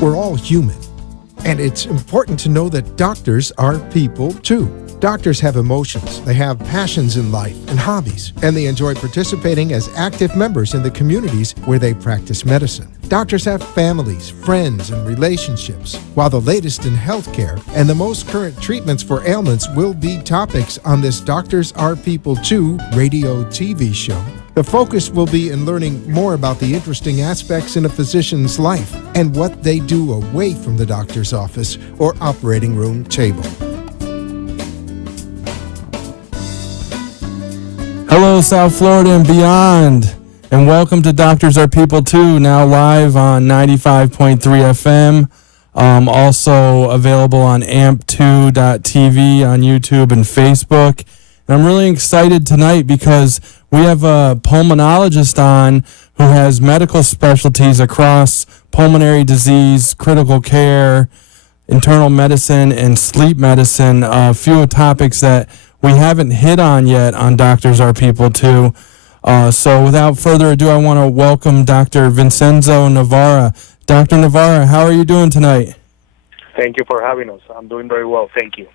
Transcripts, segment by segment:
We're all human. And it's important to know that doctors are people too. Doctors have emotions, they have passions in life and hobbies, and they enjoy participating as active members in the communities where they practice medicine. Doctors have families, friends, and relationships. While the latest in healthcare and the most current treatments for ailments will be topics on this Doctors Are People Too radio TV show, the focus will be in learning more about the interesting aspects in a physician's life and what they do away from the doctor's office or operating room table. Hello, South Florida and beyond, and welcome to Doctors Are People Too, now live on 95.3 FM, also available on amp2.tv on YouTube and Facebook. And I'm really excited tonight because we have a pulmonologist on who has medical specialties across pulmonary disease, critical care, internal medicine, and sleep medicine, a few topics that we haven't hit on yet on Doctors Are People Too. So without further ado, I want to welcome Dr. Vincenzo Navarra. Dr. Navarra, how are you doing tonight? Thank you for having us. I'm doing very well. Thank you.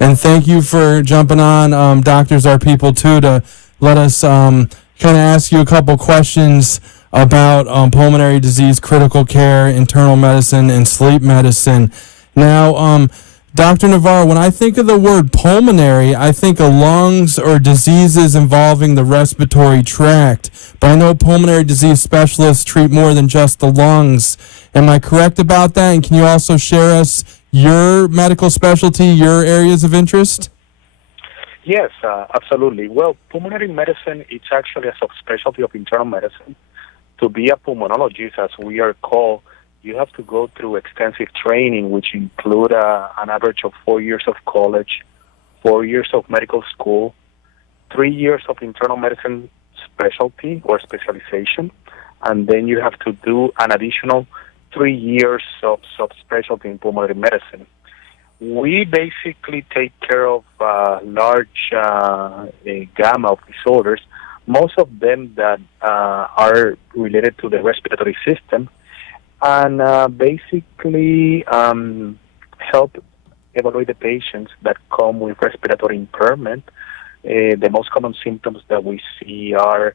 And thank you for jumping on Doctors Are People Too to let us kind of ask you a couple questions about pulmonary disease, critical care, internal medicine, and sleep medicine. Now, Dr. Navarro, when I think of the word pulmonary, I think of lungs or diseases involving the respiratory tract. But I know pulmonary disease specialists treat more than just the lungs. Am I correct about that? And can you also share us your medical specialty, your areas of interest? Yes, absolutely. Well, pulmonary medicine, it's actually a subspecialty of internal medicine. To be a pulmonologist, as we are called, you have to go through extensive training, which include an average of 4 years of college, 4 years of medical school, 3 years of internal medicine specialty or specialization, and then you have to do an additional 3 years of subspecialty in pulmonary medicine. We basically take care of large gamma of disorders, most of them that are related to the respiratory system, and basically help evaluate the patients that come with respiratory impairment. The most common symptoms that we see are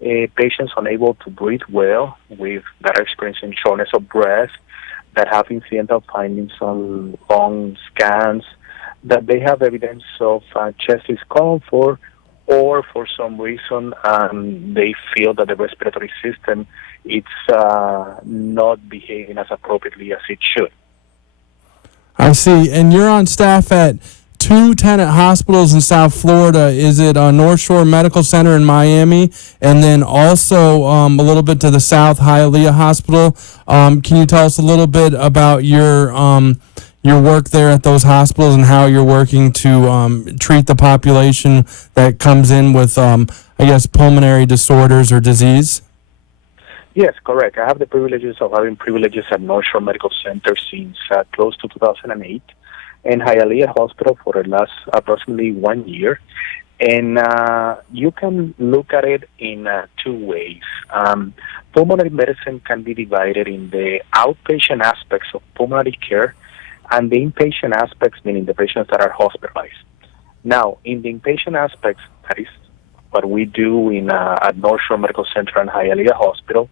patients unable to breathe well, that are experiencing shortness of breath, that have incidental findings on lung scans, that they have evidence of chest discomfort, or for some reason they feel that the respiratory system it's not behaving as appropriately as it should. I see. And you're on staff at 2 tenant hospitals in South Florida. Is it North Shore Medical Center in Miami, and then also a little bit to the south, Hialeah Hospital? Can you tell us a little bit about your work there at those hospitals and how you're working to treat the population that comes in with, pulmonary disorders or disease? Yes, correct. I have the privileges of having privileges at North Shore Medical Center since close to 2008, and Hialeah Hospital for the last approximately 1 year. And you can look at it in 2 ways. Pulmonary medicine can be divided in the outpatient aspects of pulmonary care and the inpatient aspects, meaning the patients that are hospitalized. Now, in the inpatient aspects, that is what we do at North Shore Medical Center and Hialeah Hospital,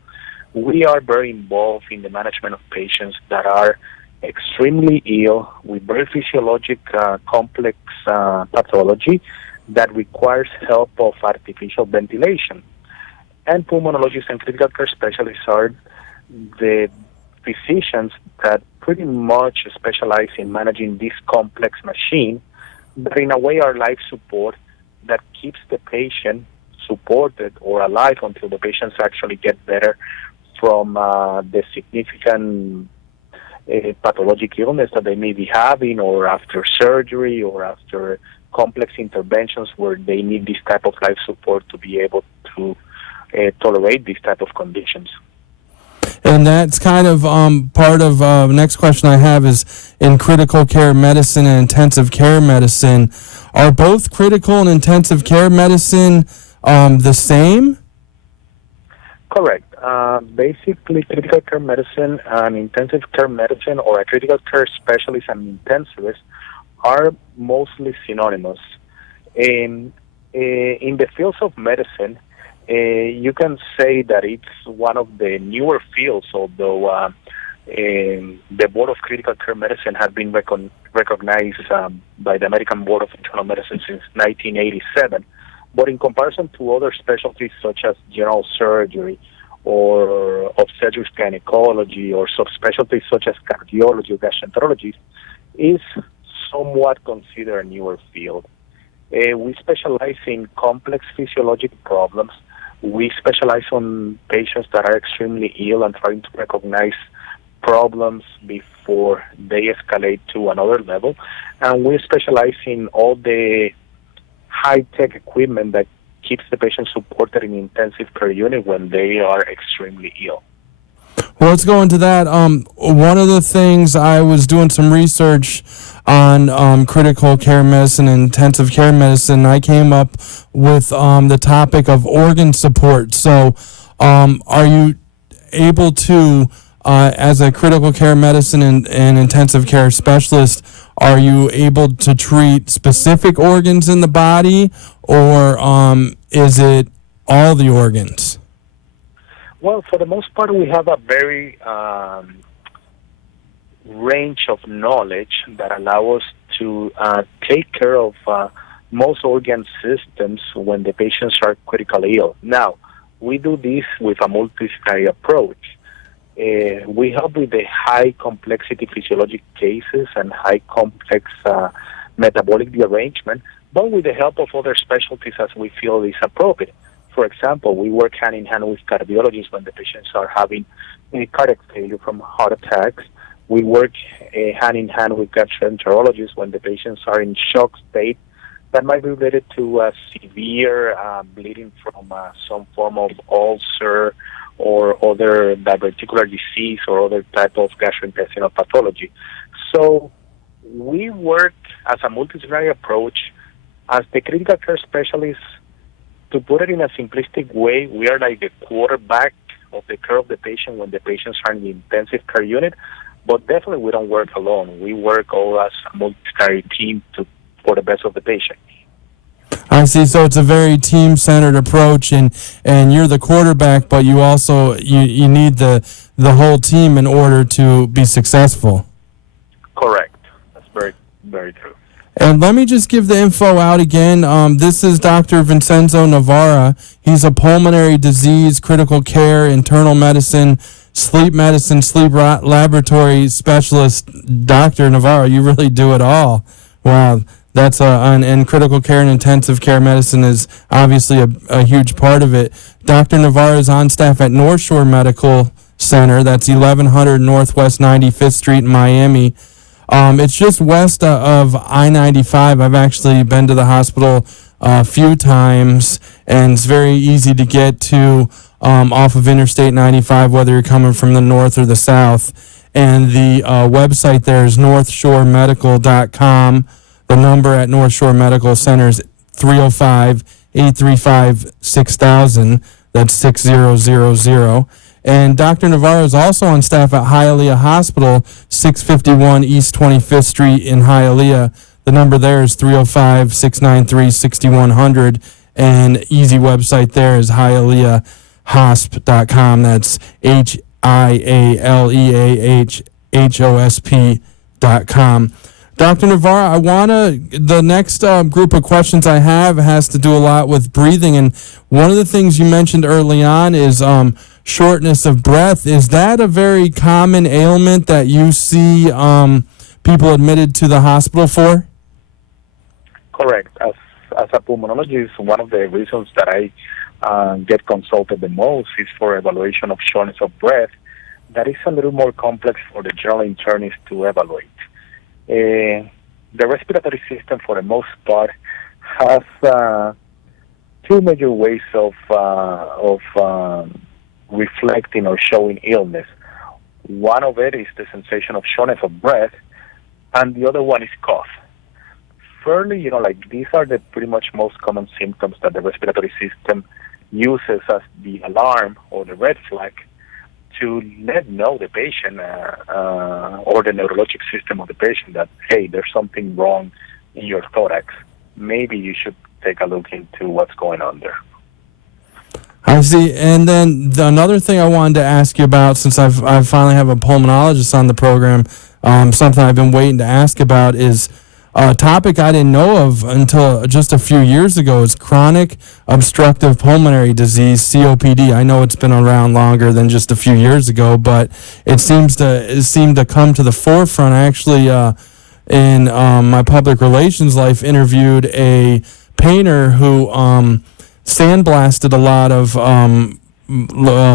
we are very involved in the management of patients that are extremely ill with very physiologic, complex pathology that requires help of artificial ventilation. And pulmonologists and critical care specialists are the physicians that pretty much specialize in managing this complex machine that in a way are life support that keeps the patient supported or alive until the patients actually get better from the significant pathologic illness that they may be having, or after surgery, or after complex interventions where they need this type of life support to be able to tolerate these type of conditions. And that's kind of part of the next question I have is in critical care medicine and intensive care medicine. Are both critical and intensive care medicine the same? Correct. Basically, critical care medicine and intensive care medicine, or a critical care specialist and intensivist, are mostly synonymous. In the fields of medicine, you can say that it's one of the newer fields, although the Board of Critical Care Medicine has been recognized by the American Board of Internal Medicine since 1987. But in comparison to other specialties such as general surgery or obstetrics gynecology or subspecialties such as cardiology or gastroenterology, is somewhat considered a newer field. We specialize in complex physiological problems. We specialize on patients that are extremely ill and trying to recognize problems before they escalate to another level. And we specialize in all the high-tech equipment that keeps the patient supported in intensive care unit when they are extremely ill. Well, let's go into that. One of the things, I was doing some research on critical care medicine and intensive care medicine. I came up with the topic of organ support. So are you able to, as a critical care medicine and intensive care specialist, are you able to treat specific organs in the body, or is it all the organs? Well, for the most part, we have a very range of knowledge that allow us to take care of most organ systems when the patients are critically ill. Now, we do this with a multidisciplinary approach. We help with the high complexity physiologic cases and high complex metabolic derangement, but with the help of other specialties as we feel is appropriate. For example, we work hand in hand with cardiologists when the patients are having cardiac failure from heart attacks. We work hand in hand with gastroenterologists when the patients are in shock state that might be related to severe bleeding from some form of ulcer or other diverticular disease or other type of gastrointestinal pathology. So we work as a multidisciplinary approach. As the critical care specialists, to put it in a simplistic way, we are like the quarterback of the care of the patient when the patients are in the intensive care unit, but definitely we don't work alone. We work all as a multidisciplinary team for the best of the patient. I see. So it's a very team-centered approach, and you're the quarterback, but you also you need the whole team in order to be successful. Correct. That's very, very true. And let me just give the info out again. This is Dr. Vincenzo Navarra. He's a pulmonary disease, critical care, internal medicine, sleep laboratory specialist. Dr. Navarra, you really do it all. Wow. That's and critical care and intensive care medicine is obviously a huge part of it. Dr. Navarra is on staff at North Shore Medical Center. That's 1100 Northwest 95th Street in Miami. It's just west of I-95. I've actually been to the hospital a few times, and it's very easy to get to off of Interstate 95, whether you're coming from the north or the south. And the website there is northshoremedical.com. The number at North Shore Medical Center is 305-835-6000. That's 6000. And Dr. Navarro is also on staff at Hialeah Hospital, 651 East 25th Street in Hialeah. The number there is 305-693-6100. And easy website there is hialeahhosp.com. That's HIALEAHHOSP.com. Dr. Navarro, the next group of questions I have has to do a lot with breathing. And one of the things you mentioned early on is shortness of breath. Is that a very common ailment that you see people admitted to the hospital for? Correct. As a pulmonologist, one of the reasons that I get consulted the most is for evaluation of shortness of breath. That is a little more complex for the general internist to evaluate. The respiratory system, for the most part, has two major ways of reflecting or showing illness. One of it is the sensation of shortness of breath, and the other one is cough. Fairly, these are the pretty much most common symptoms that the respiratory system uses as the alarm or the red flag to let know the patient or the neurologic system of the patient that, hey, there's something wrong in your thorax. Maybe you should take a look into what's going on there. I see. And then another thing I wanted to ask you about, since I finally have a pulmonologist on the program, something I've been waiting to ask about is a topic I didn't know of until just a few years ago is chronic obstructive pulmonary disease, COPD. I know it's been around longer than just a few years ago, but it seemed to come to the forefront. I actually, in my public relations life, interviewed a painter who sandblasted a lot of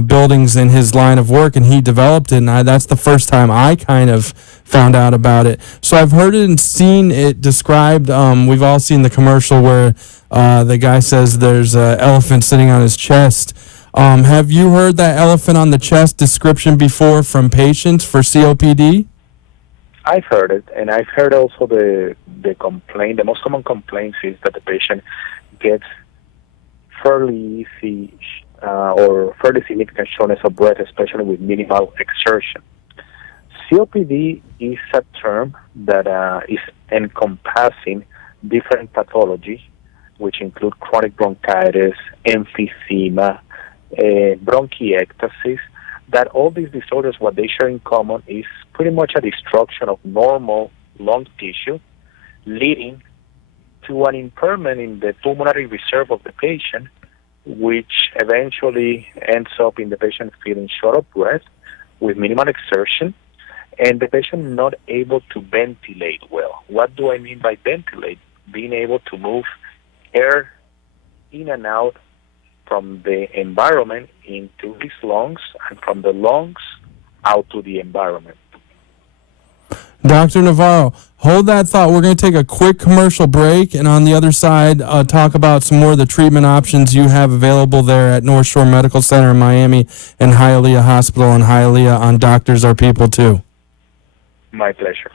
buildings in his line of work, and he developed it, and that's the first time I kind of found out about it. So I've heard it and seen it described. We've all seen the commercial where the guy says there's an elephant sitting on his chest. Have you heard that elephant on the chest description before from patients for COPD? I've heard it, and I've heard also the complaint. The most common complaints is that the patient gets fairly easy or fairly significant shortness of breath, especially with minimal exertion. COPD is a term that is encompassing different pathology, which include chronic bronchitis, emphysema, bronchiectasis, that all these disorders, what they share in common is pretty much a destruction of normal lung tissue, leading to an impairment in the pulmonary reserve of the patient, which eventually ends up in the patient feeling short of breath with minimal exertion, and the patient not able to ventilate well. What do I mean by ventilate? Being able to move air in and out from the environment into his lungs and from the lungs out to the environment. Dr. Navarro, hold that thought. We're going to take a quick commercial break, and on the other side, talk about some more of the treatment options you have available there at North Shore Medical Center in Miami and Hialeah Hospital in Hialeah on Doctors Are People Too. My pleasure.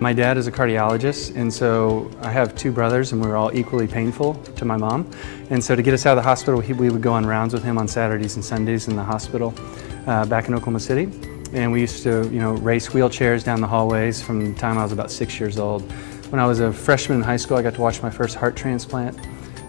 My dad is a cardiologist, and so I have two brothers, and we were all equally painful to my mom. And so to get us out of the hospital, we would go on rounds with him on Saturdays and Sundays in the hospital back in Oklahoma City. And we used to, race wheelchairs down the hallways from the time I was about 6 years old. When I was a freshman in high school, I got to watch my first heart transplant.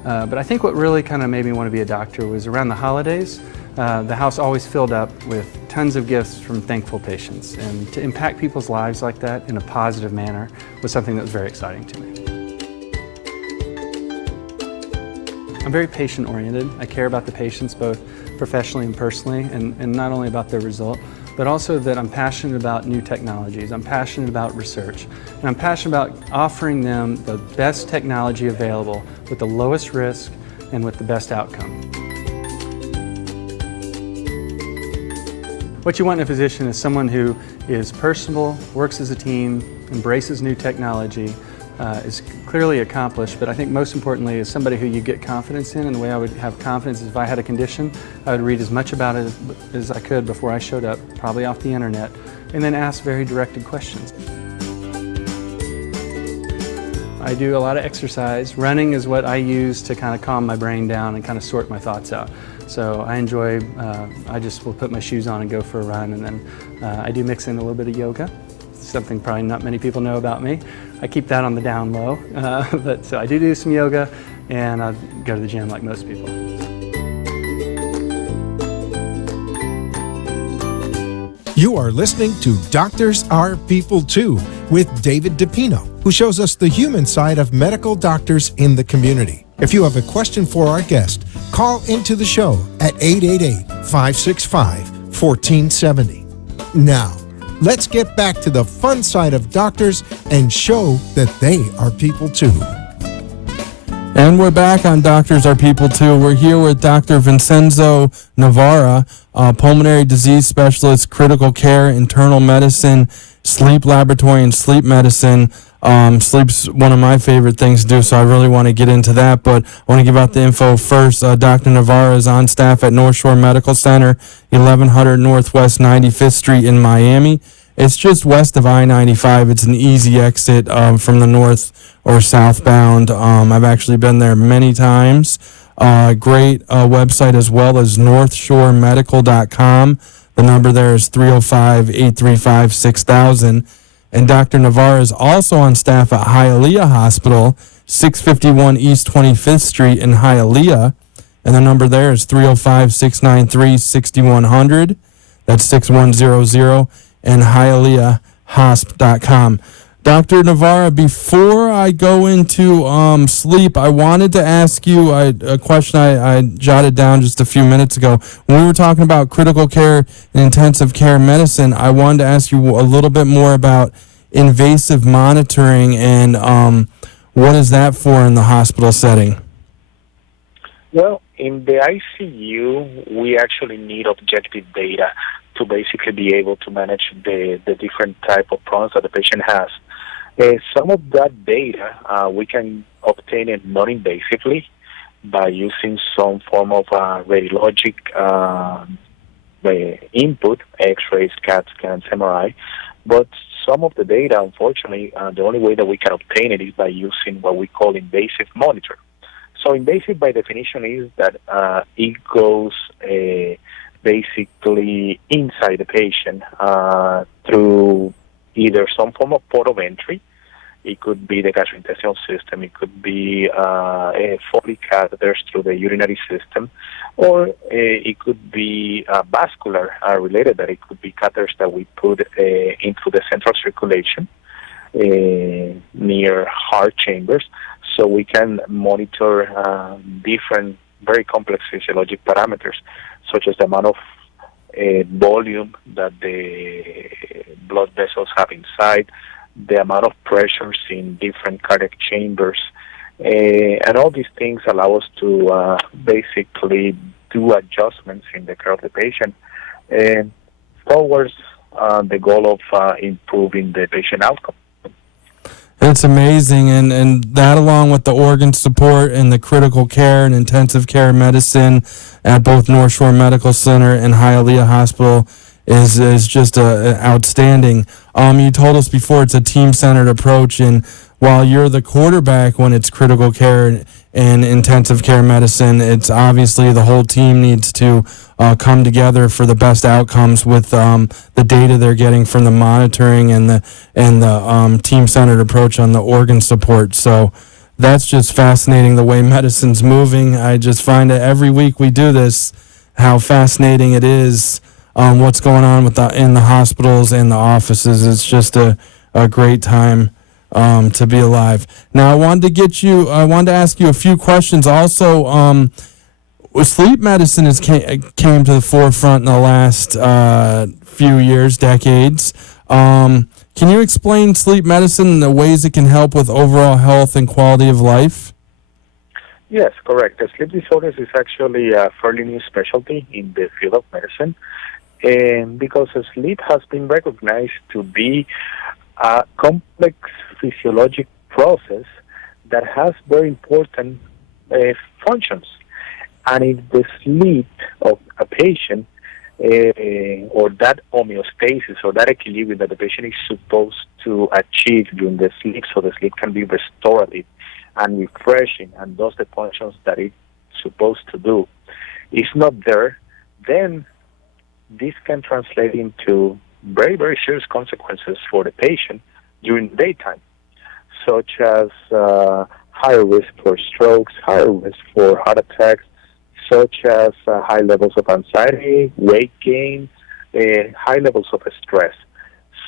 But I think what really kind of made me want to be a doctor was around the holidays. The house always filled up with tons of gifts from thankful patients, and to impact people's lives like that in a positive manner was something that was very exciting to me. I'm very patient-oriented. I care about the patients both professionally and personally, and not only about their result, but also that I'm passionate about new technologies. I'm passionate about research, and I'm passionate about offering them the best technology available with the lowest risk and with the best outcome. What you want in a physician is someone who is personable, works as a team, embraces new technology, is clearly accomplished, but I think most importantly is somebody who you get confidence in. And the way I would have confidence is if I had a condition, I would read as much about it as I could before I showed up, probably off the internet, and then ask very directed questions. I do a lot of exercise. Running is what I use to kind of calm my brain down and kind of sort my thoughts out. So I enjoy, I just will put my shoes on and go for a run, and then I do mix in a little bit of yoga, something probably not many people know about me. I keep that on the down low, but so I do some yoga, and I go to the gym like most people. You are listening to Doctors Are People Too with David Dipino, who shows us the human side of medical doctors in the community. If you have a question for our guest, call into the show at 888-565-1470. Now, let's get back to the fun side of doctors and show that they are people too. And we're back on Doctors Are People Too. We're here with Dr. Vincenzo Navarra, pulmonary disease specialist, critical care, internal medicine, sleep laboratory, and sleep medicine. Sleep's one of my favorite things to do, so I really want to get into that. But I want to give out the info first. Dr. Navarra is on staff at North Shore Medical Center, 1100 Northwest 95th Street in Miami. It's just west of I-95. It's an easy exit from the north or southbound. I've actually been there many times. Great website as well as northshoremedical.com. The number there is 305-835-6000. And Dr. Navarra is also on staff at Hialeah Hospital, 651 East 25th Street in Hialeah. And the number there is 305-693-6100. That's 6100 and hialeahhosp.com. Dr. Navarra, before I go into sleep, I wanted to ask you a question I jotted down just a few minutes ago. When we were talking about critical care and intensive care medicine, I wanted to ask you a little bit more about invasive monitoring and what is that for in the hospital setting? Well, in the ICU, we actually need objective data to basically be able to manage the different type of problems that the patient has. Some of that data we can obtain it non-invasively by using some form of radiologic input, X-rays, CAT scans, MRI. But some of the data, unfortunately, the only way that we can obtain it is by using what we call invasive monitor. So invasive, by definition, is that it goes basically inside the patient through either some form of port of entry. It could be the gastrointestinal system. It could be Foley catheters through the urinary system, or it could be vascular related. That it could be catheters that we put into the central circulation near heart chambers, so we can monitor different very complex physiologic parameters, such as the amount of volume that the blood vessels have inside, the amount of pressures in different cardiac chambers, and all these things allow us to basically do adjustments in the care of the patient towards the goal of improving the patient outcome. It's amazing, and that along with the organ support and the critical care and intensive care medicine at both North Shore Medical Center and Hialeah Hospital is just outstanding. You told us before it's a team-centered approach, and while you're the quarterback when it's critical care and intensive care medicine, it's obviously the whole team needs to come together for the best outcomes with the data they're getting from the monitoring and the team-centered approach on the organ support. So that's just fascinating the way medicine's moving. I just find that every week we do this, how fascinating it is. What's going on in the hospitals and the offices. It's just a great time to be alive. Now, I wanted to ask you a few questions. Also, sleep medicine came to the forefront in the last few years, decades. Can you explain sleep medicine and the ways it can help with overall health and quality of life? Yes, correct. The sleep disorders is actually a fairly new specialty in the field of medicine. Because sleep has been recognized to be a complex physiologic process that has very important functions. And if the sleep of a patient or that homeostasis or that equilibrium that the patient is supposed to achieve during the sleep, so the sleep can be restorative and refreshing and does the functions that it's supposed to do, is not there, then this can translate into very, very serious consequences for the patient during the daytime, such as higher risk for strokes, higher risk for heart attacks, such as high levels of anxiety, weight gain, high levels of stress.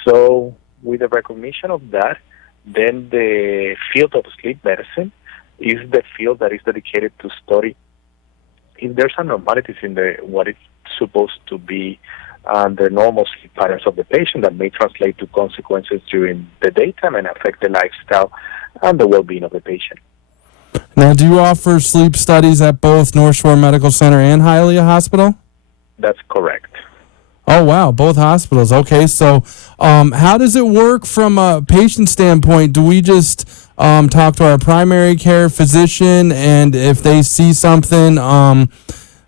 So with the recognition of that, then the field of sleep medicine is the field that is dedicated to study if there's abnormalities in what it's supposed to be the normal sleep patterns of the patient that may translate to consequences during the daytime and affect the lifestyle and the well-being of the patient. Now, do you offer sleep studies at both North Shore Medical Center and Hialeah Hospital? That's correct. Oh, wow, both hospitals. Okay, so how does it work from a patient standpoint? Do we just talk to our primary care physician, and if they see something,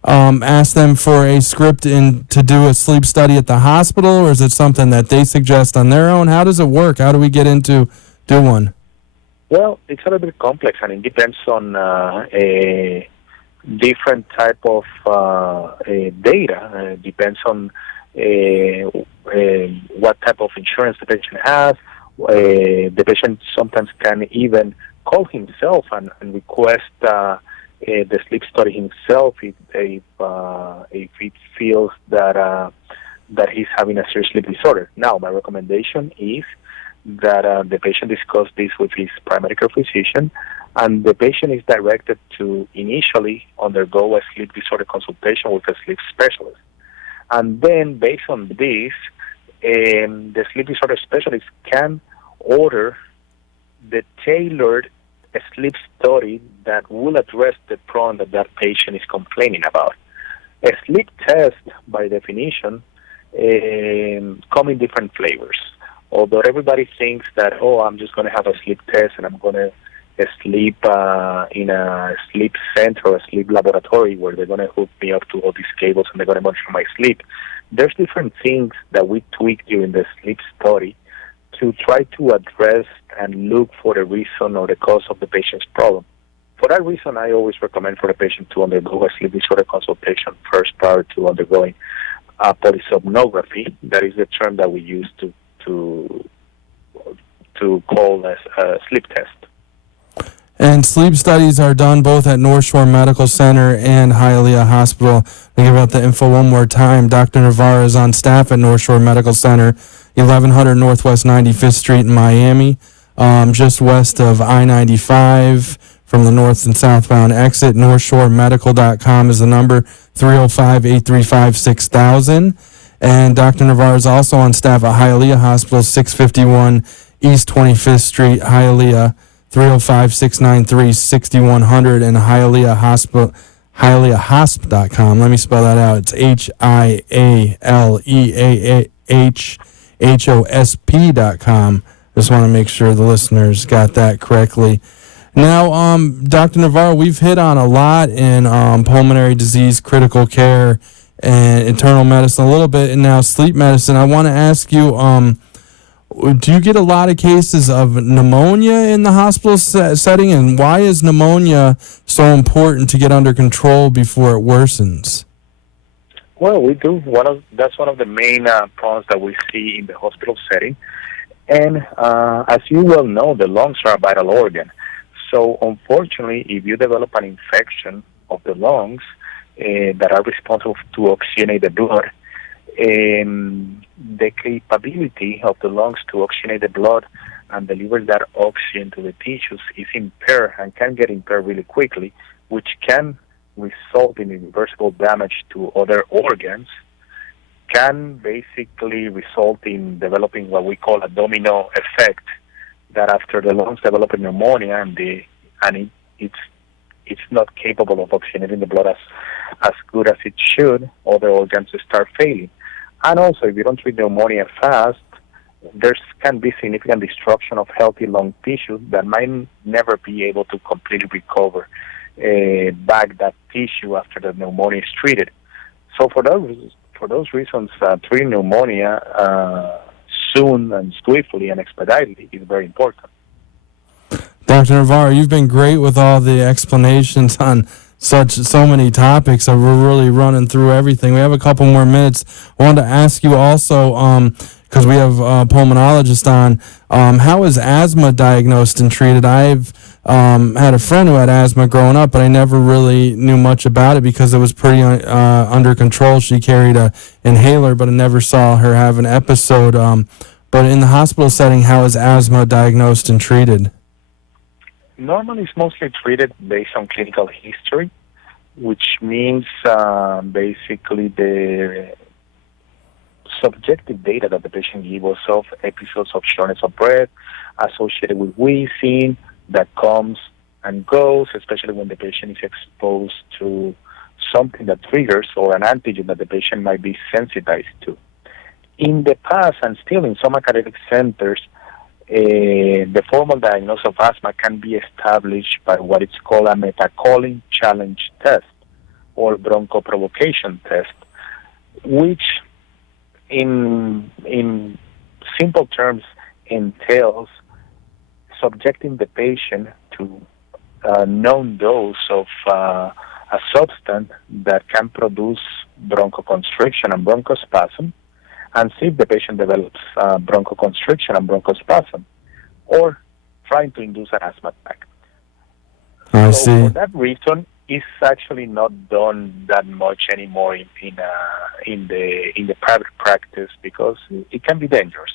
ask them for a script to do a sleep study at the hospital, or is it something that they suggest on their own? How does it work? How do we get into do one? Well, it's a little bit complex, and it depends on a different type of data. It depends on what type of insurance the patient has. The patient sometimes can even call himself and request the sleep study himself if he feels that he's having a serious sleep disorder. Now, my recommendation is that the patient discuss this with his primary care physician, and the patient is directed to initially undergo a sleep disorder consultation with a sleep specialist. And then, based on this, the sleep disorder specialist can order the tailored sleep study that will address the problem that patient is complaining about. A sleep test, by definition, come in different flavors. Although everybody thinks that, I'm just going to have a sleep test and I'm going to sleep in a sleep center or a sleep laboratory where they're going to hook me up to all these cables and they're going to monitor my sleep. There's different things that we tweak during the sleep study to try to address and look for the reason or the cause of the patient's problem. For that reason, I always recommend for the patient to undergo a sleep disorder consultation first prior to undergoing polysomnography. That is the term that we use to call as a sleep test. And sleep studies are done both at North Shore Medical Center and Hialeah Hospital. I'll give out the info one more time. Dr. Navarro is on staff at North Shore Medical Center, 1100 Northwest 95th Street in Miami, just west of I-95 from the north and southbound exit. NorthShoreMedical.com is the number, 305-835-6000. And Dr. Navarro is also on staff at Hialeah Hospital, 651 East 25th Street, Hialeah, 305-693-6100, and Hialeah Hospital, HialeahHosp.com. Let me spell that out. It's HialeahHosp.com. Just want to make sure the listeners got that correctly. Now, Dr. Navarro, we've hit on a lot in pulmonary disease, critical care, and internal medicine a little bit, and now sleep medicine. I want to ask you, do you get a lot of cases of pneumonia in the hospital setting, and why is pneumonia so important to get under control before it worsens? Well, we do. That's one of the main problems that we see in the hospital setting. And as you well know, the lungs are a vital organ. So unfortunately, if you develop an infection of the lungs that are responsible to oxygenate the blood, the capability of the lungs to oxygenate the blood and deliver that oxygen to the tissues is impaired and can get impaired really quickly, which can result in irreversible damage to other organs, can basically result in developing what we call a domino effect, that after the lungs develop a pneumonia and it's not capable of oxygenating the blood as good as it should, other organs start failing. And also, if you don't treat pneumonia fast, there can be significant destruction of healthy lung tissue that might never be able to completely recover back that tissue after the pneumonia is treated. So for those reasons, treating pneumonia soon and swiftly and expeditedly is very important. Dr. Navarro, you've been great with all the explanations on so many topics. So we're really running through everything. We have a couple more minutes. I wanted to ask you also, because we have a pulmonologist on, how is asthma diagnosed and treated? I've had a friend who had asthma growing up, but I never really knew much about it because it was pretty under control. She carried a inhaler, but I never saw her have an episode. But in the hospital setting, how is asthma diagnosed and treated? Normally, it's mostly treated based on clinical history, which means basically the subjective data that the patient gives us of episodes of shortness of breath associated with wheezing that comes and goes, especially when the patient is exposed to something that triggers or an antigen that the patient might be sensitized to. In the past, and still in some academic centers, the formal diagnosis of asthma can be established by what is called a metacalling challenge test or bronchoprovocation test, which in simple terms entails subjecting the patient to a known dose of a substance that can produce bronchoconstriction and bronchospasm, and see if the patient develops bronchoconstriction and bronchospasm, or trying to induce an asthma attack. I So see. for that reason, it's actually not done that much anymore in the private practice because it can be dangerous.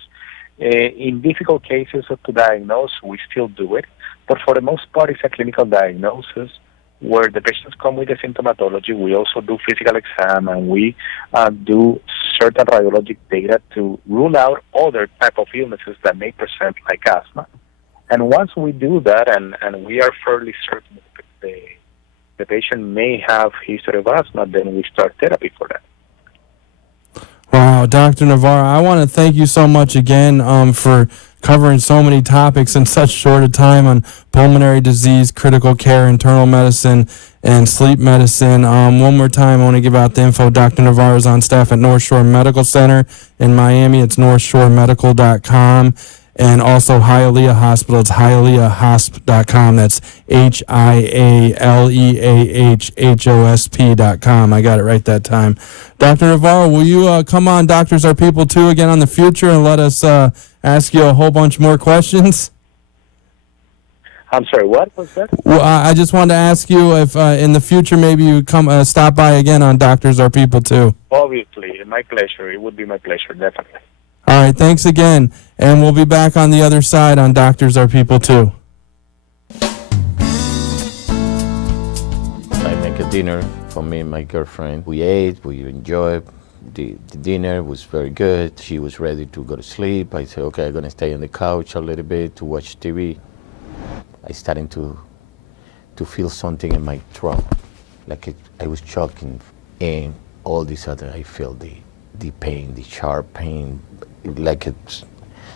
In difficult cases to diagnose, we still do it, but for the most part, it's a clinical diagnosis where the patients come with the symptomatology. We also do physical exam, and we do certain radiologic data to rule out other type of illnesses that may present like asthma. And once we do that, and we are fairly certain the patient may have history of asthma, then we start therapy for that. Wow, Dr. Navarro, I want to thank you so much again for covering so many topics in such short a time on pulmonary disease, critical care, internal medicine, and sleep medicine. One more time, I want to give out the info. Dr. Navarro is on staff at North Shore Medical Center in Miami. It's northshoremedical.com. And also Hialeah Hospital. It's hialeahhosp.com. That's HIALEAHHOSP.com. I got it right that time. Dr. Navarro, will you come on Doctors Are People Too again on the future and let us ask you a whole bunch more questions? I'm sorry, what was that? Well, I just wanted to ask you if in the future maybe you come stop by again on Doctors Are People Too. Obviously, my pleasure. It would be my pleasure, definitely. All right, thanks again. And we'll be back on the other side on Doctors Are People Too. I make a dinner for me and my girlfriend. We ate, we enjoyed. The dinner was very good. She was ready to go to sleep. I said, okay, I'm going to stay on the couch a little bit to watch TV. I started to feel something in my throat, like I was choking. And all of a sudden, I feel the pain, the sharp pain, like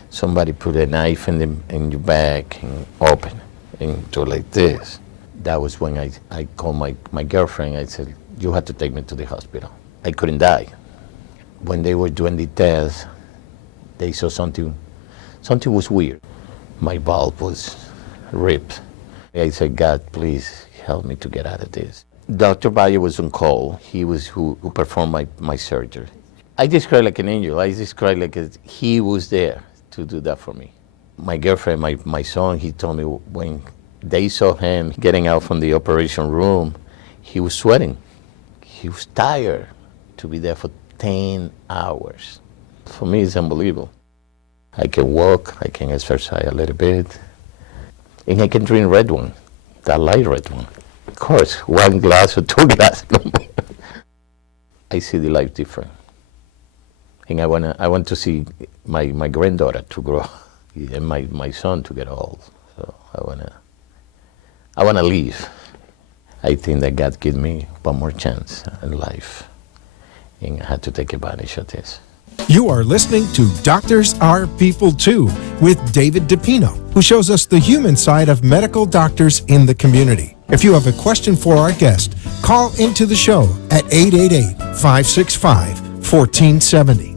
somebody put a knife in your back and open and do like this. That was when I called my girlfriend. I said, you have to take me to the hospital. I couldn't die. When they were doing the test, they saw something was weird. My valve was ripped. I said, God, please help me to get out of this. Dr. Valle was on call. He was who performed my surgery. I describe like an angel. I describe like he was there to do that for me. My girlfriend, my son, he told me when they saw him getting out from the operation room, he was sweating. He was tired to be there for 10 hours. For me, it's unbelievable. I can walk, I can exercise a little bit, and I can drink red wine, that light red wine. Of course, 1 glass or 2 glasses. I see the life different. And I want to see my granddaughter to grow and my son to get old. So I wanna live. I think that God gave me one more chance in life, and I had to take advantage of this. You are listening to Doctors Are People Too with David Dipino, who shows us the human side of medical doctors in the community. If you have a question for our guest, call into the show at 888-565-1470.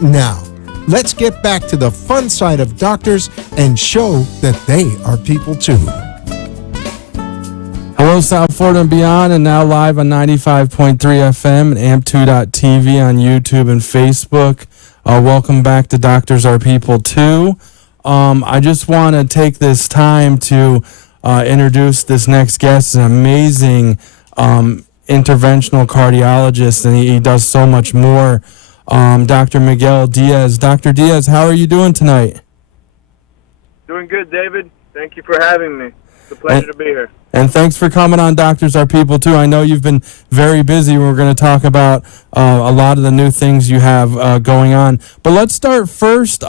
Now, let's get back to the fun side of doctors and show that they are people too. Hello, South Florida and beyond, and now live on 95.3 FM and amp2.tv on YouTube and Facebook. Welcome back to Doctors Are People Too. I just want to take this time to introduce this next guest, an amazing interventional cardiologist, and he does so much more. Dr. Miguel Diaz. Dr. Diaz, how are you doing tonight? Doing good, David. Thank you for having me. It's a pleasure to be here. And thanks for coming on Doctors Are People Too. I know you've been very busy. We're going to talk about a lot of the new things you have going on. But let's start first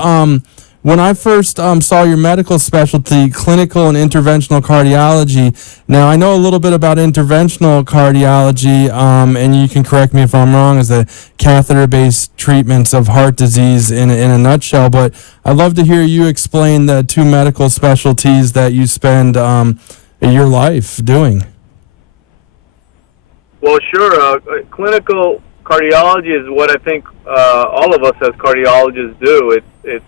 when I first saw your medical specialty, clinical and interventional cardiology. Now, I know a little bit about interventional cardiology, and you can correct me if I'm wrong, is the catheter-based treatments of heart disease in a nutshell. But I'd love to hear you explain the two medical specialties that you spend your life doing. Well, sure. Clinical cardiology is what I think all of us as cardiologists do. It's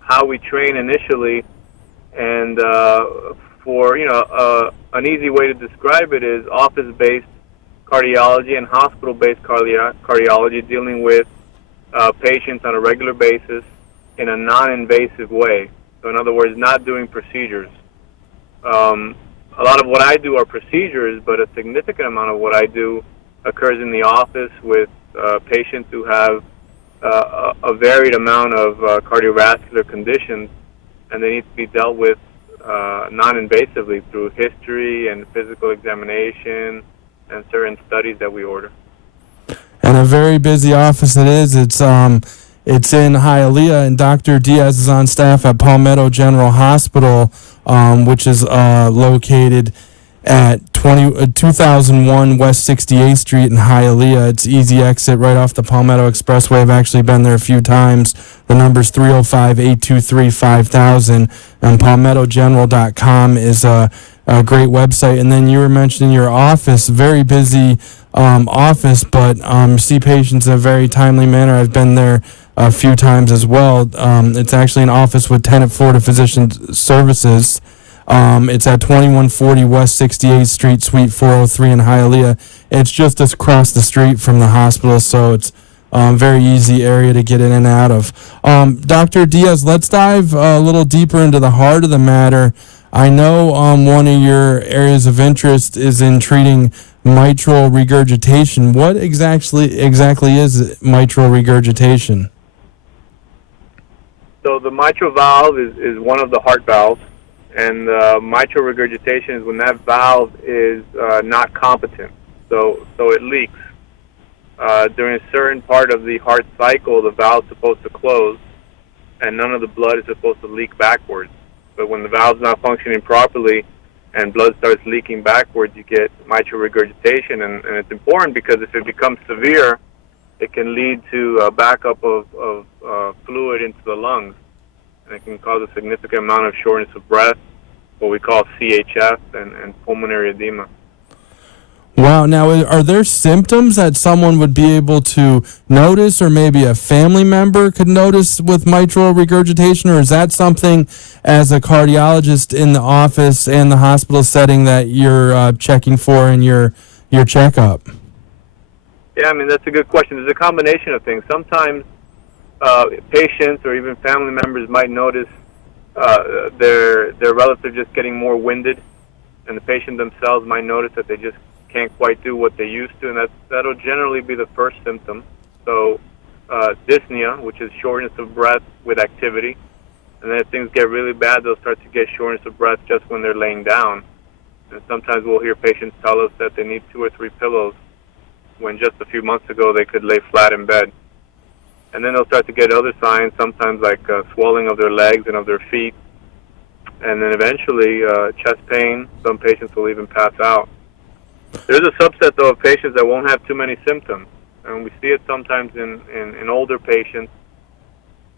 how we train initially, and for an easy way to describe it is office-based cardiology and hospital-based cardiology, dealing with patients on a regular basis in a non-invasive way. So, in other words, not doing procedures. A lot of what I do are procedures, but a significant amount of what I do occurs in the office with patients who have a varied amount of cardiovascular conditions, and they need to be dealt with non-invasively through history and physical examination and certain studies that we order. And a very busy office it is. It's in Hialeah, and Dr. Diaz is on staff at Palmetto General Hospital, which is located at 2001 West 68th Street in Hialeah. It's easy exit right off the Palmetto Expressway. I've actually been there a few times. The number's 305-823-5000, and palmettogeneral.com is a great website. And then you were mentioning your office, very busy office, but see patients in a very timely manner. I've been there a few times as well. It's actually an office with tenant Florida Physician Services. It's at 2140 West 68th Street, Suite 403 in Hialeah. It's just across the street from the hospital, so it's a very easy area to get in and out of. Dr. Diaz, let's dive a little deeper into the heart of the matter. I know one of your areas of interest is in treating mitral regurgitation. What exactly is mitral regurgitation? So the mitral valve is one of the heart valves, and mitral regurgitation is when that valve is not competent. So it leaks. During a certain part of the heart cycle, the valve's supposed to close, and none of the blood is supposed to leak backwards. But when the valve's not functioning properly and blood starts leaking backwards, you get mitral regurgitation, and it's important because if it becomes severe, it can lead to a backup of fluid into the lungs, and it can cause a significant amount of shortness of breath, what we call CHF, and pulmonary edema. Wow. Now, are there symptoms that someone would be able to notice, or maybe a family member could notice with mitral regurgitation, or is that something as a cardiologist in the office and the hospital setting that you're checking for in your checkup? Yeah, I mean, that's a good question. There's a combination of things. Sometimes patients or even family members might notice their relative just getting more winded, and the patient themselves might notice that they just can't quite do what they used to, and that'll generally be the first symptom. So dyspnea, which is shortness of breath with activity, and then if things get really bad, they'll start to get shortness of breath just when they're laying down. And sometimes we'll hear patients tell us that they need 2 or 3 pillows when just a few months ago they could lay flat in bed. And then they'll start to get other signs, sometimes like swelling of their legs and of their feet, and then eventually chest pain. Some patients will even pass out. There's a subset, though, of patients that won't have too many symptoms, and we see it sometimes in older patients.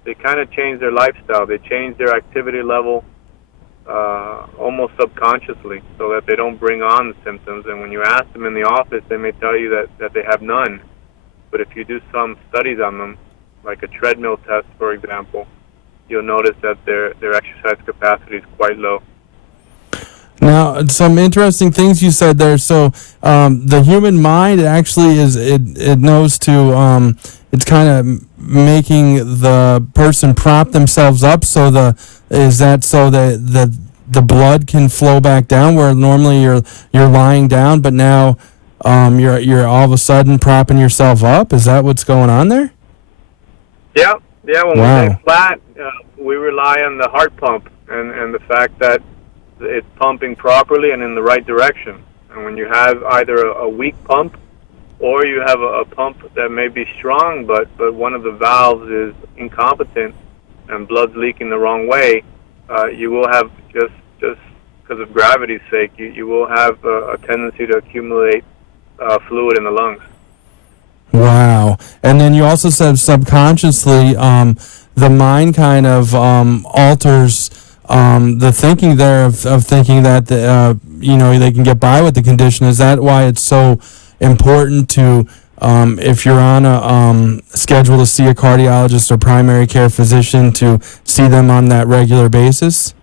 They kind of change their lifestyle. They change their activity level almost subconsciously so that they don't bring on the symptoms. And when you ask them in the office, they may tell you that they have none. But if you do some studies on them, like a treadmill test, for example, you'll notice that their exercise capacity is quite low. Now, some interesting things you said there. So, the human mind actually it knows to it's kind of making the person prop themselves up. So that the blood can flow back down where normally you're lying down, but now you're all of a sudden propping yourself up. Is that what's going on there? Yeah. When Wow. we lay flat, we rely on the heart pump and the fact that it's pumping properly and in the right direction. And when you have either a weak pump or you have a pump that may be strong, but one of the valves is incompetent and blood's leaking the wrong way, you will have just because of gravity's sake, you will have a tendency to accumulate fluid in the lungs. Wow. And then you also said subconsciously the mind kind of alters the thinking there of thinking that they can get by with the condition. Is that why it's so important to if you're on a schedule to see a cardiologist or primary care physician to see them on that regular basis?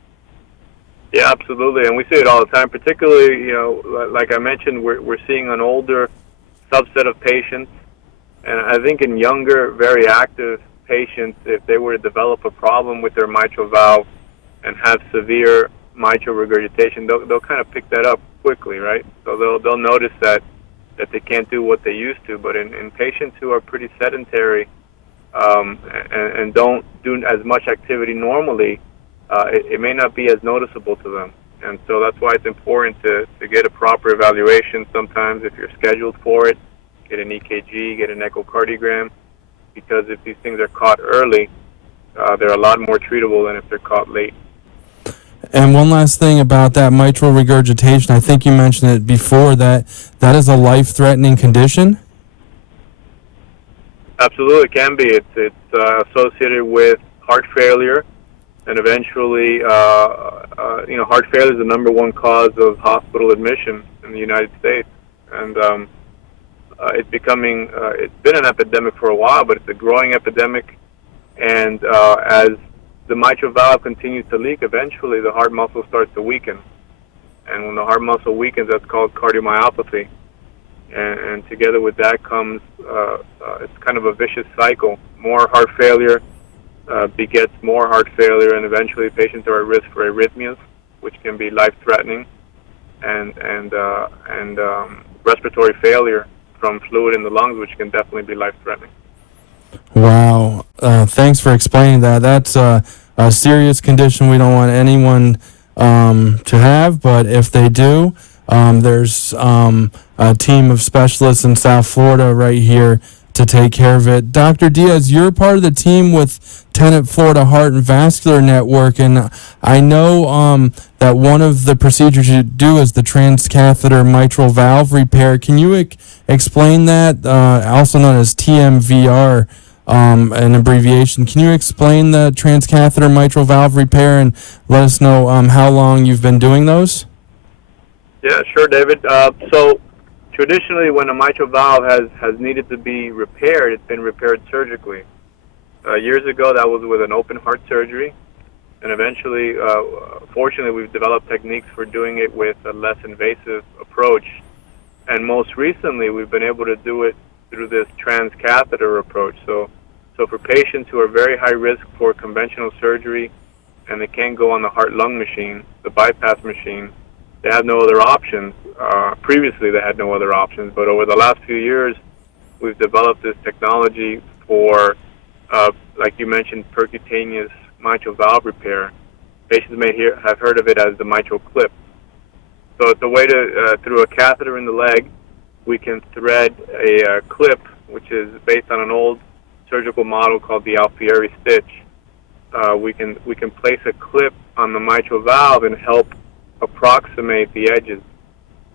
Yeah, absolutely, and we see it all the time. Particularly, like I mentioned, we're seeing an older subset of patients, and I think in younger, very active patients, if they were to develop a problem with their mitral valve and have severe mitral regurgitation, they'll kind of pick that up quickly, right? So they'll notice that they can't do what they used to. But in patients who are pretty sedentary and don't do as much activity normally, it may not be as noticeable to them. And so that's why it's important to get a proper evaluation sometimes if you're scheduled for it, get an EKG, get an echocardiogram, because if these things are caught early, they're a lot more treatable than if they're caught late. And one last thing about that mitral regurgitation, I think you mentioned it before, that is a life-threatening condition? Absolutely, it can be. It's associated with heart failure, and eventually, heart failure is the number one cause of hospital admission in the United States. And it's been an epidemic for a while, but it's a growing epidemic. And as the mitral valve continues to leak, eventually the heart muscle starts to weaken. And when the heart muscle weakens, that's called cardiomyopathy. And together with that comes, it's kind of a vicious cycle. More heart failure begets more heart failure, and eventually patients are at risk for arrhythmias, which can be life-threatening, and respiratory failure from fluid in the lungs, which can definitely be life-threatening. Wow. Thanks for explaining that. That's a serious condition we don't want anyone to have, but if they do, there's a team of specialists in South Florida right here to take care of it. Dr. Diaz, you're part of the team with Tenet Florida Heart and Vascular Network, and I know that one of the procedures you do is the transcatheter mitral valve repair. Can you explain that, also known as TMVR, an abbreviation? Can you explain the transcatheter mitral valve repair and let us know how long you've been doing those? Yeah, sure, David. So traditionally, when a mitral valve has needed to be repaired, it's been repaired surgically. Years ago, that was with an open heart surgery, and eventually, fortunately, we've developed techniques for doing it with a less invasive approach. And most recently, we've been able to do it through this transcatheter approach. So for patients who are very high risk for conventional surgery and they can't go on the heart-lung machine, the bypass machine, they have no other options. Previously, they had no other options, but over the last few years, we've developed this technology for, like you mentioned, percutaneous mitral valve repair. Patients may have heard of it as the mitral clip. So it's a way to, through a catheter in the leg, we can thread a clip, which is based on an old surgical model called the Alfieri stitch. We can place a clip on the mitral valve and help approximate the edges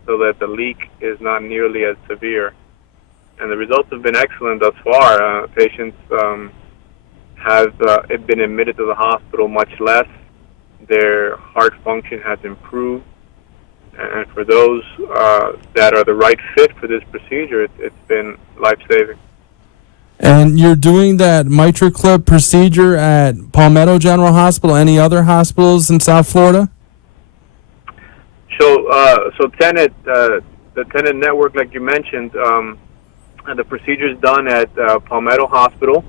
so that the leak is not nearly as severe. And the results have been excellent thus far. Patients have been admitted to the hospital much less. Their heart function has improved. And for those that are the right fit for this procedure, it's been life-saving. And you're doing that MitraClip procedure at Palmetto General Hospital, any other hospitals in South Florida? So Tenet, the Tenet network, like you mentioned, the procedure is done at Palmetto Hospital.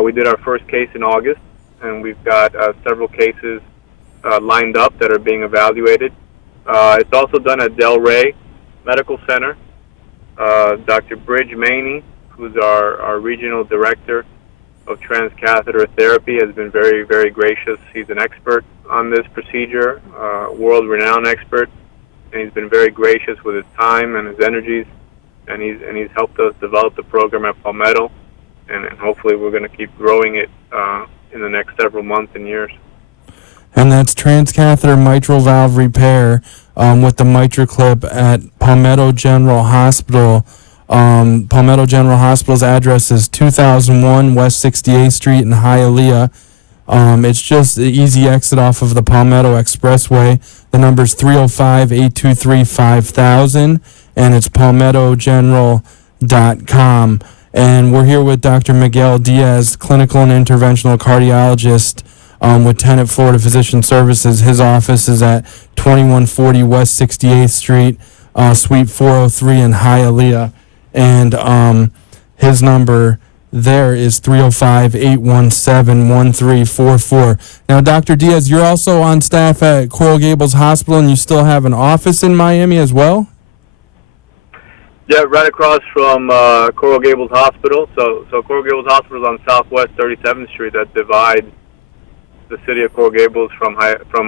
We did our first case in August, and we've got several cases lined up that are being evaluated. It's also done at Delray Medical Center. Dr. Bridge Maney, who's our regional director of transcatheter therapy, has been very, very gracious. He's an expert on this procedure, world-renowned expert, and he's been very gracious with his time and his energies, and he's helped us develop the program at Palmetto, and hopefully we're going to keep growing it in the next several months and years. And that's transcatheter mitral valve repair with the MitraClip at Palmetto General Hospital. Palmetto General Hospital's address is 2001 West 68th Street in Hialeah. It's just the easy exit off of the Palmetto Expressway. The number's 305-823-5000, and it's palmettogeneral.com. And we're here with Dr. Miguel Diaz, clinical and interventional cardiologist with Tenet Florida Physician Services. His office is at 2140 West 68th Street, Suite 403 in Hialeah. And his number there is 305-817-1344. Now, Dr. Diaz, you're also on staff at Coral Gables Hospital, and you still have an office in Miami as well? Yeah, right across from Coral Gables Hospital. So Coral Gables Hospital is on Southwest 37th Street that divides the city of Coral Gables from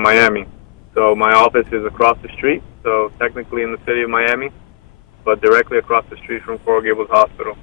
Miami. So my office is across the street, so technically in the city of Miami, but directly across the street from Coral Gables Hospital.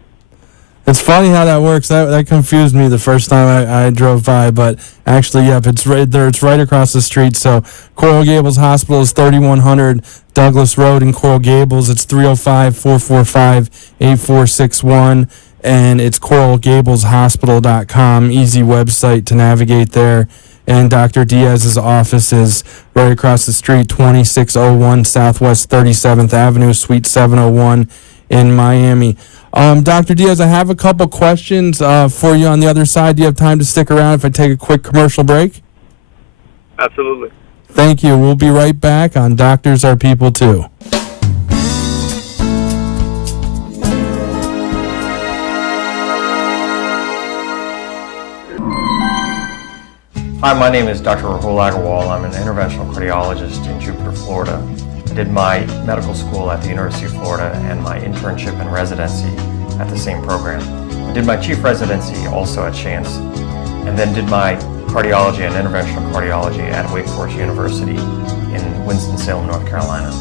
It's funny how that works. That confused me the first time I drove by, but actually, yep, it's right there. It's right across the street. So Coral Gables Hospital is 3100 Douglas Road in Coral Gables. It's 305-445-8461, and it's coralgableshospital.com. Easy website to navigate there. And Dr. Diaz's office is right across the street, 2601 Southwest 37th Avenue, Suite 701 in Miami. Dr. Diaz, I have a couple questions for you on the other side. Do you have time to stick around if I take a quick commercial break? Absolutely. Thank you. We'll be right back on Doctors Are People Too. Hi, my name is Dr. Rahul Agarwal. I'm an interventional cardiologist in Jupiter, Florida. I did my medical school at the University of Florida and my internship and residency at the same program. I did my chief residency also at Chance, and then did my cardiology and interventional cardiology at Wake Forest University in Winston-Salem, North Carolina.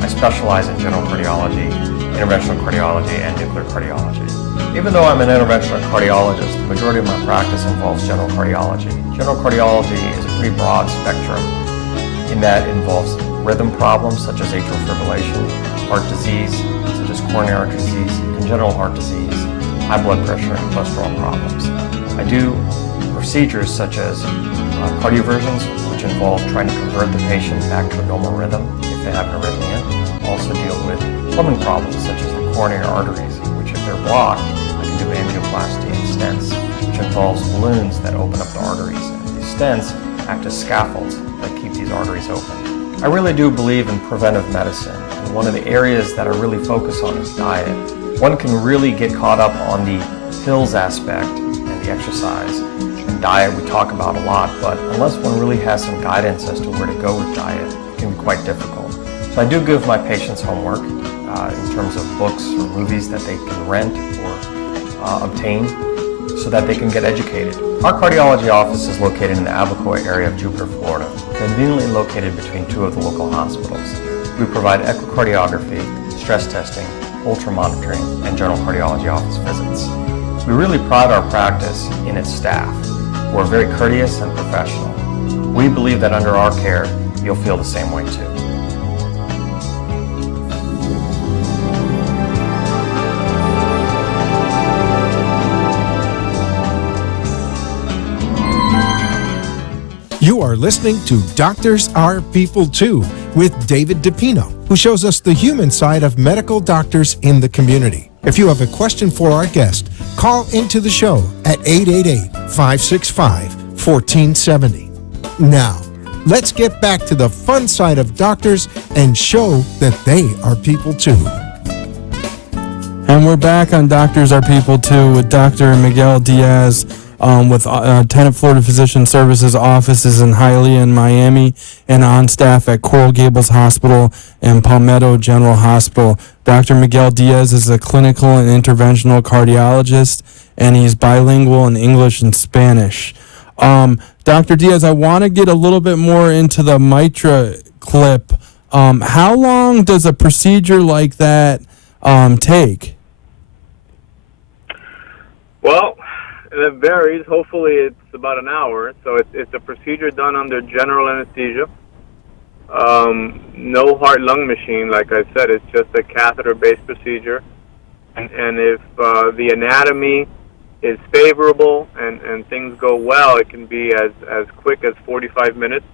I specialize in general cardiology, interventional cardiology, and nuclear cardiology. Even though I'm an interventional cardiologist, the majority of my practice involves general cardiology. General cardiology is a pretty broad spectrum in that it involves rhythm problems such as atrial fibrillation, heart disease such as coronary heart disease, congenital heart disease, high blood pressure, and cholesterol problems. I do procedures such as cardioversions, which involve trying to convert the patient back to a normal rhythm if they have an arrhythmia. I also deal with plumbing problems such as the coronary arteries, which if they're blocked, I can do angioplasty and stents, which involves balloons that open up the arteries. And these stents act as scaffolds that keep these arteries open. I really do believe in preventive medicine, and one of the areas that I really focus on is diet. One can really get caught up on the pills aspect and the exercise. And diet we talk about a lot, but unless one really has some guidance as to where to go with diet, it can be quite difficult. So I do give my patients homework in terms of books or movies that they can rent or obtain so that they can get educated. Our cardiology office is located in the Abacoa area of Jupiter, Florida, conveniently located between two of the local hospitals. We provide echocardiography, stress testing, ultra monitoring, and general cardiology office visits. We really pride our practice in its staff, who are very courteous and professional. We believe that under our care, you'll feel the same way too. You are listening to Doctors Are People Too with David Dipino, who shows us the human side of medical doctors in the community. If you have a question for our guest, call into the show at 888-565-1470. Now, let's get back to the fun side of doctors and show that they are people too. And we're back on Doctors Are People Too with Dr. Miguel Diaz with Tenet Florida Physician Services offices in Hialeah and Miami, and on staff at Coral Gables Hospital and Palmetto General Hospital. Dr. Miguel Diaz is a clinical and interventional cardiologist, and he's bilingual in English and Spanish. Dr. Diaz, I want to get a little bit more into the MitraClip. How long does a procedure like that take? Well, And it varies. Hopefully, it's about an hour. So it's a procedure done under general anesthesia. No heart-lung machine, like I said. It's just a catheter-based procedure. And if the anatomy is favorable and things go well, it can be as quick as 45 minutes.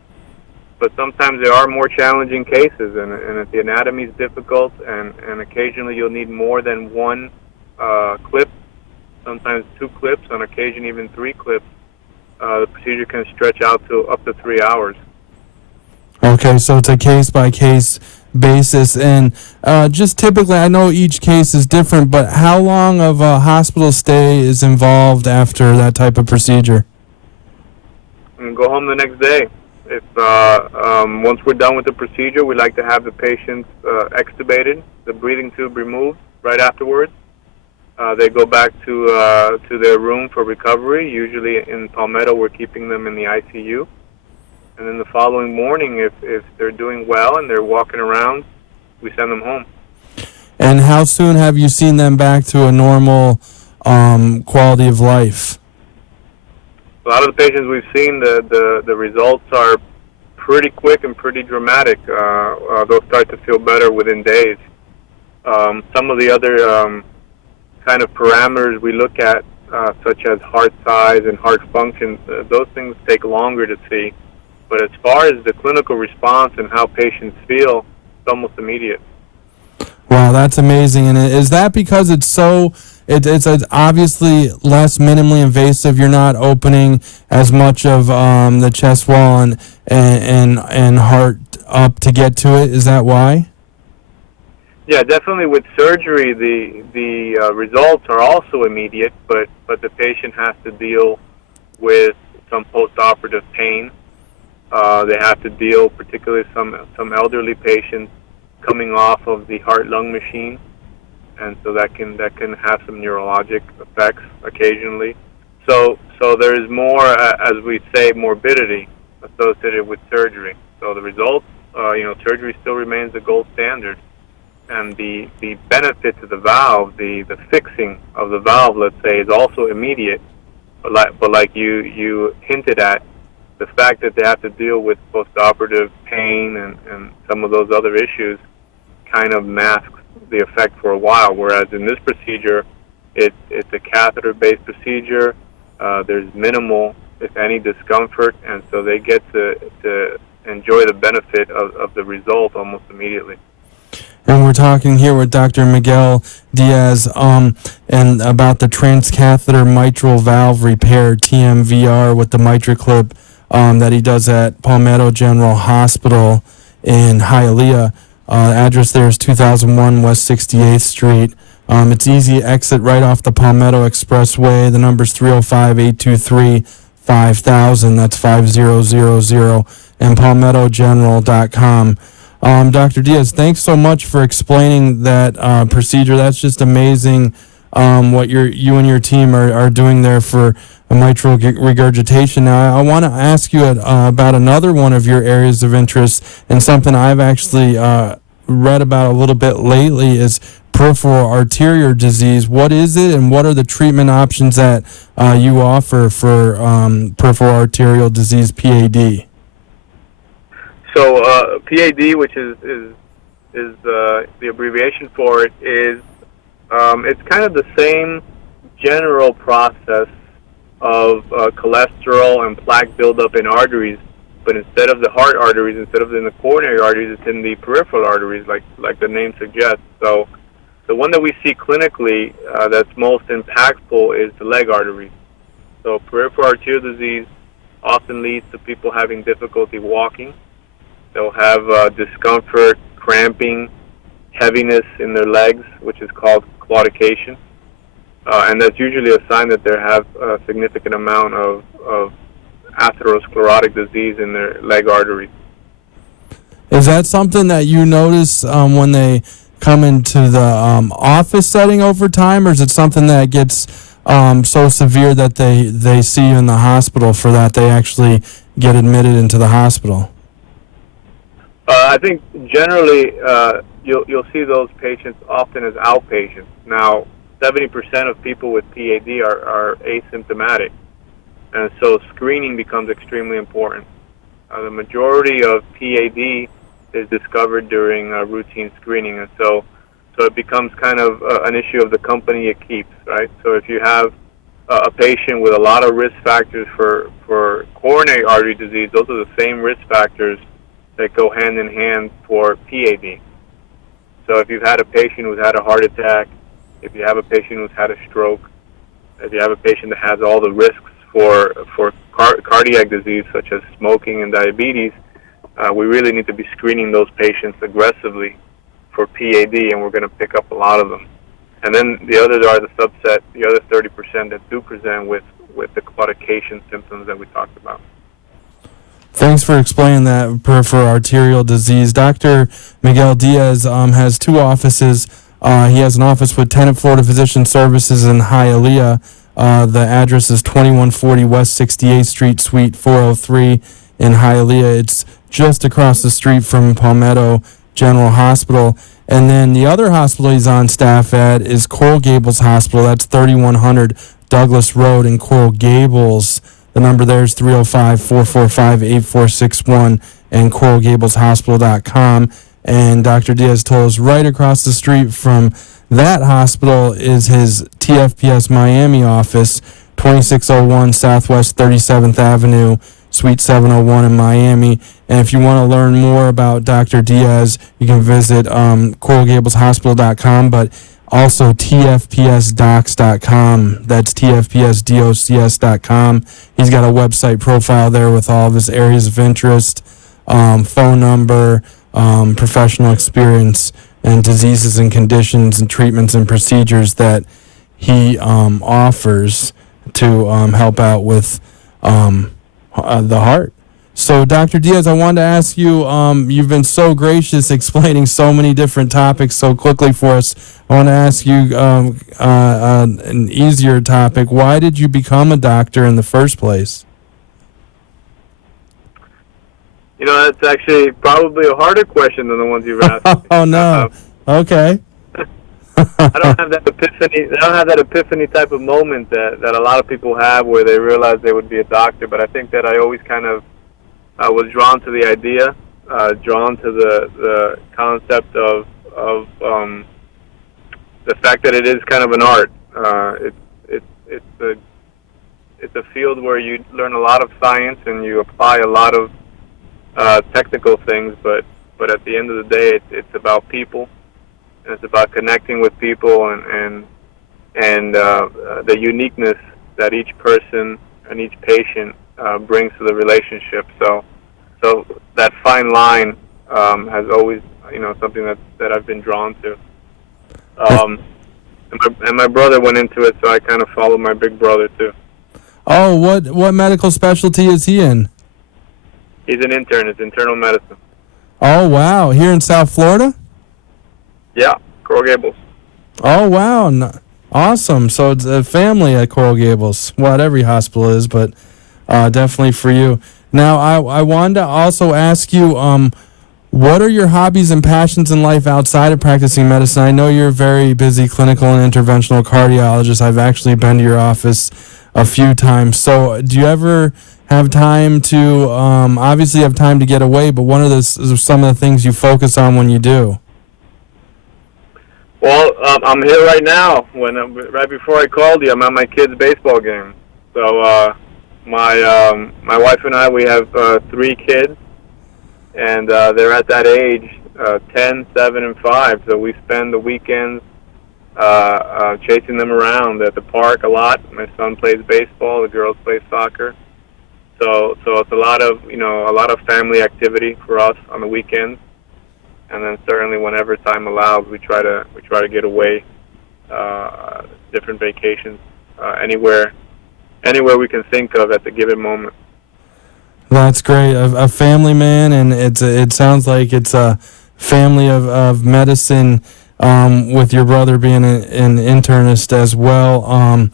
But sometimes there are more challenging cases, and if the anatomy is difficult, and occasionally you'll need more than one clip, sometimes 2 clips, on occasion even 3 clips, the procedure can stretch out to up to 3 hours. Okay, so it's a case-by-case basis. And just typically, I know each case is different, but how long of a hospital stay is involved after that type of procedure? And go home the next day. If once we're done with the procedure, we like to have the patients extubated, the breathing tube removed right afterwards. They go back to their room for recovery. Usually in Palmetto, we're keeping them in the ICU. And then the following morning, if they're doing well and they're walking around, we send them home. And how soon have you seen them back to a normal quality of life? A lot of the patients we've seen, the results are pretty quick and pretty dramatic. They'll start to feel better within days. Some of the other kind of parameters we look at, such as heart size and heart function, those things take longer to see. But as far as the clinical response and how patients feel, it's almost immediate. Wow, that's amazing. And is that because it's so... It's obviously less minimally invasive. You're not opening as much of the chest wall and heart up to get to it. Is that why? Yeah, definitely. With surgery, the results are also immediate, but the patient has to deal with some postoperative pain. They have to deal, particularly some elderly patients coming off of the heart-lung machine. And so that can have some neurologic effects occasionally. So there is more, as we say, morbidity associated with surgery. So the results, surgery still remains the gold standard, and the benefit to the valve, the fixing of the valve, let's say, is also immediate. But like you hinted at, the fact that they have to deal with postoperative pain and some of those other issues kind of masks the effect for a while, whereas in this procedure, it's a catheter-based procedure. There's minimal, if any, discomfort, and so they get to enjoy the benefit of the result almost immediately. And we're talking here with Dr. Miguel Diaz and about the transcatheter mitral valve repair, TMVR, with the MitraClip that he does at Palmetto General Hospital in Hialeah. Address there is 2001 West 68th Street. It's easy exit right off the Palmetto Expressway. The number's 305-823-5000. That's 5000 and palmettogeneral.com. Dr. Diaz, thanks so much for explaining that procedure. That's just amazing what you and your team are doing there for mitral regurgitation. Now, I want to ask you about another one of your areas of interest, and something I've actually read about a little bit lately is peripheral arterial disease. What is it, and what are the treatment options that you offer for peripheral arterial disease, PAD? So PAD, which is the abbreviation for it, is it's kind of the same general process of cholesterol and plaque buildup in arteries, but instead of the heart arteries, instead of in the coronary arteries, it's in the peripheral arteries, like the name suggests. So the one that we see clinically that's most impactful is the leg arteries. So peripheral arterial disease often leads to people having difficulty walking. They'll have discomfort, cramping, heaviness in their legs, which is called claudication. And that's usually a sign that they have a significant amount of atherosclerotic disease in their leg arteries. Is that something that you notice when they come into the office setting over time, or is it something that gets so severe that they see you in the hospital for that, they actually get admitted into the hospital? I think generally you'll see those patients often as outpatients. Now, 70% of people with PAD are asymptomatic, and so screening becomes extremely important. The majority of PAD is discovered during routine screening, and so it becomes kind of an issue of the company it keeps, right? So if you have a patient with a lot of risk factors for coronary artery disease, those are the same risk factors that go hand in hand for PAD. So if you've had a patient who's had a heart attack, if you have a patient who's had a stroke, if you have a patient that has all the risks for cardiac disease such as smoking and diabetes, we really need to be screening those patients aggressively for PAD, and we're going to pick up a lot of them. And then the others are the subset, the other 30% that do present with the claudication symptoms that we talked about. Thanks for explaining that for arterial disease. Dr. Miguel Diaz has two offices. He has an office with Tenet Florida Physician Services in Hialeah. The address is 2140 West 68th Street, Suite 403 in Hialeah. It's just across the street from Palmetto General Hospital. And then the other hospital he's on staff at is Coral Gables Hospital. That's 3100 Douglas Road in Coral Gables. The number there is 305-445-8461 and coralgableshospital.com. And Dr. Diaz told us right across the street from that hospital is his TFPS Miami office, 2601 Southwest 37th Avenue, Suite 701 in Miami. And if you want to learn more about Dr. Diaz, you can visit coralgableshospital.com, but also tfpsdocs.com. That's tfpsdocs.com. He's got a website profile there with all of his areas of interest, phone number, professional experience, and diseases and conditions and treatments and procedures that he offers to help out with the heart. So, Dr. Diaz, I wanted to ask you, you've been so gracious explaining so many different topics so quickly for us. I want to ask you an easier topic. Why did you become a doctor in the first place? You know, that's actually probably a harder question than the ones you've asked. Oh, no. Okay. I don't have that epiphany. I don't have that epiphany type of moment that a lot of people have where they realize they would be a doctor. But I think that I always kind of was drawn to the idea, drawn to the concept of the fact that it is kind of an art. It's a field where you learn a lot of science and you apply a lot of technical things. But at the end of the day, it's about people. And it's about connecting with people and the uniqueness that each person and each patient brings to the relationship. So that fine line has always, something that I've been drawn to. And my brother went into it, so I kind of followed my big brother too. Oh, what medical specialty is he in? He's an intern. It's internal medicine. Oh, wow. Here in South Florida? Yeah, Coral Gables. Oh, wow. Awesome. So it's a family at Coral Gables. Well, every hospital is, but definitely for you. Now, I wanted to also ask you, what are your hobbies and passions in life outside of practicing medicine? I know you're a very busy clinical and interventional cardiologist. I've actually been to your office a few times. So do you ever have time to, obviously have time to get away, but what are some of the things you focus on when you do? Well, I'm here right now. Right before I called you, I'm at my kid's baseball game. So my wife and I, we have 3 kids, and they're at that age, 10, 7, and 5. So we spend the weekends chasing them around at the park a lot. My son plays baseball. The girls play soccer. So it's a lot of family activity for us on the weekends. And then certainly whenever time allows, we try to get away, different vacations, anywhere we can think of at the given moment. That's great. A family man, and it sounds like it's a family of medicine, with your brother being an internist as well.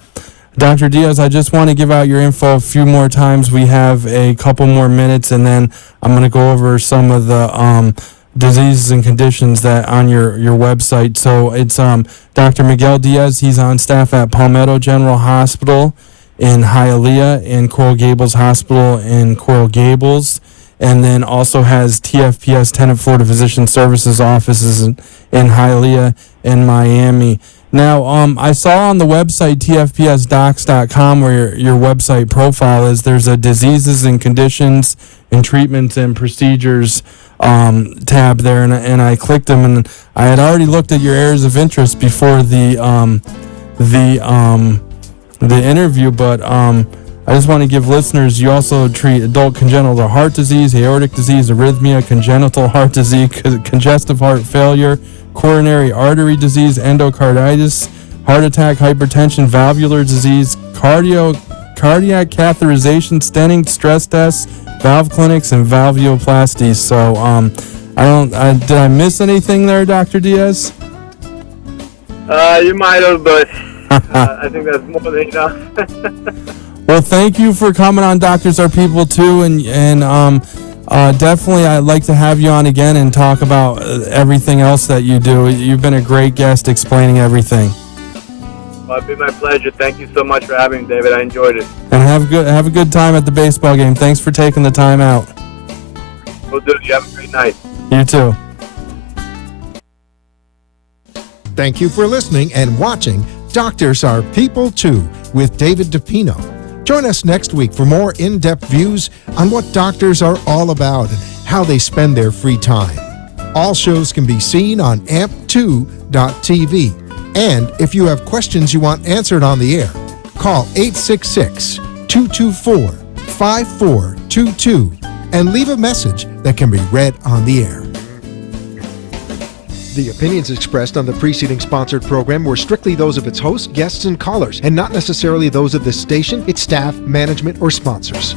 Dr. Diaz, I just want to give out your info a few more times. We have a couple more minutes, and then I'm going to go over some of the diseases and conditions that on your website. So it's Dr. Miguel Diaz. He's on staff at Palmetto General Hospital in Hialeah and Coral Gables Hospital in Coral Gables, and then also has TFPS, Tenet Florida Physician Services offices in Hialeah and Miami. Now, I saw on the website tfpsdocs.com, where your website profile is, there's a diseases and conditions and treatments and procedures tab there, and I clicked them, and I had already looked at your areas of interest before the interview, but I just want to give listeners, you also treat adult congenital heart disease, aortic disease, arrhythmia, congenital heart disease, congestive heart failure, coronary artery disease, endocarditis, heart attack, hypertension, valvular disease, cardiac catheterization, stenting, stress tests, valve clinics, and valvuloplasties. So did I miss anything there, Dr. Diaz? You might have, but I think that's more than enough. Well, thank you for coming on Doctors Are People Too, and definitely I'd like to have you on again and talk about everything else that you do. You've been a great guest explaining everything. Well, it'd be my pleasure. Thank you so much for having me, David. I enjoyed it. And have a good time at the baseball game. Thanks for taking the time out. Will do. You have a great night. You too. Thank you for listening and watching Doctors Are People Too with David Dipino. Join us next week for more in-depth views on what doctors are all about and how they spend their free time. All shows can be seen on amp2.tv. And if you have questions you want answered on the air, call 866-224-5422 and leave a message that can be read on the air. The opinions expressed on the preceding sponsored program were strictly those of its hosts, guests, and callers, and not necessarily those of this station, its staff, management, or sponsors.